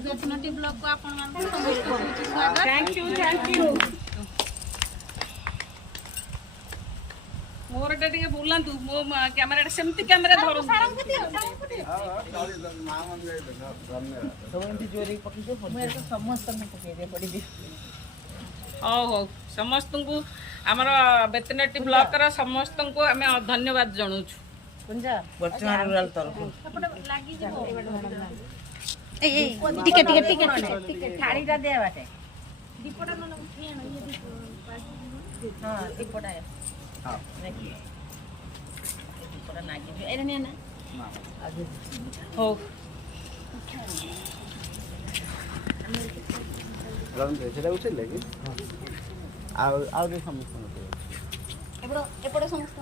बेतनटी block को आपण मानक समस्त स्वागत। थैंक यू मोर टे बुलांतु मो कैमरा सेमती कैमरा धरु हो समस्त को आमर बेतनटी ब्लॉक रा समस्त को आम धन्यवाद जनाऊँ टिके टिके टिके टिके थाळीटा दे बाटे दीपटा न उठी आनो ये दीप हां दीपटा हां देखिए दीपटा नागी एरे ने ना आगे हो रन सेटा उठे लेकिन आ दे समस्त एपड़ो समस्त